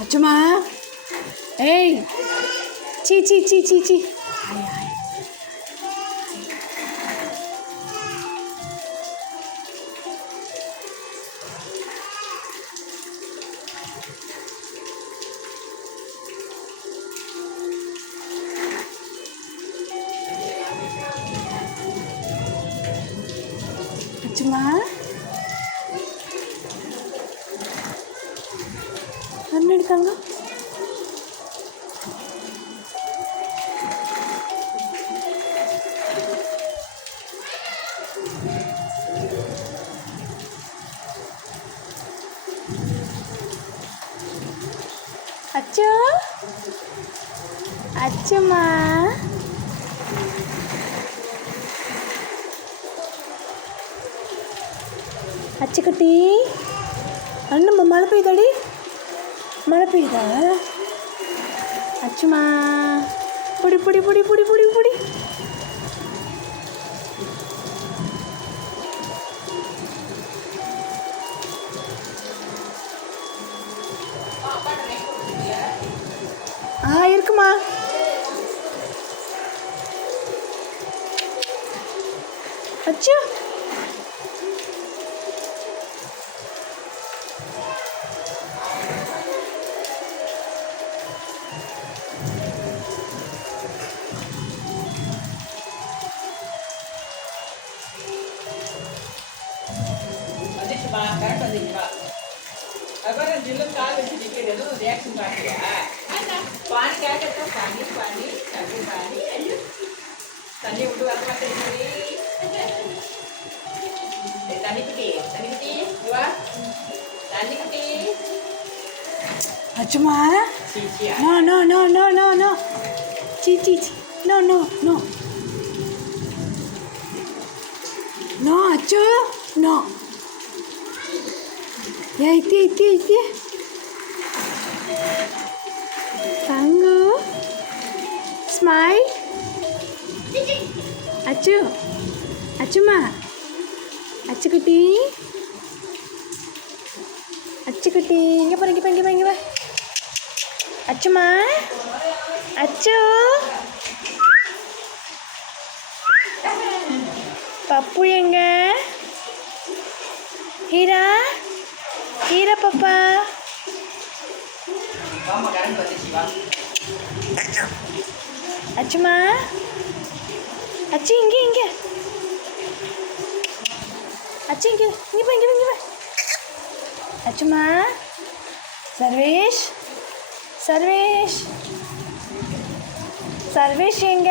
அச்சுமா ஏய் சீ சீ சீ சீ சீ அச்சுமா என்ன எடுத்தாங்க அச்சு அச்சுமா அச்சுக்குட்டி அண்ணம்மா மழை பெய்யுதாடி மழை பெய்யுதா அச்சுமா புடி புடி புடி புடி புடி புடி இருக்குமா அச்சு கரெக்ட் வந்துச்சுப்பா அப்புறம் ஜில்லும் கால் வச்சு நிற்கிறது ரியாக்ஷன் பார்த்தியா பானி கேட்கறதா பானி பானி தண்ணி பானி ஐயோ தண்ணி விட்டு வர மாட்டேங்குது தண்ணி குட்டி வா தண்ணி குட்டி அச்சுமா no no no no no no சீ சீ சீ no no no no Achu no ஐத்தி தங்கு ஸ்மைல் அச்சு அச்சுமா அச்சுக்குட்டி அச்சுக்குட்டி இங்கே பாரு இங்கே பாரு அச்சுமா அச்சு பப்பு எங்க ஹீரா ஹீரா பாப்பா அச்சுமா அச்சு இங்கே அச்சு இங்கே பா அச்சுமா சர்வேஷ் எங்க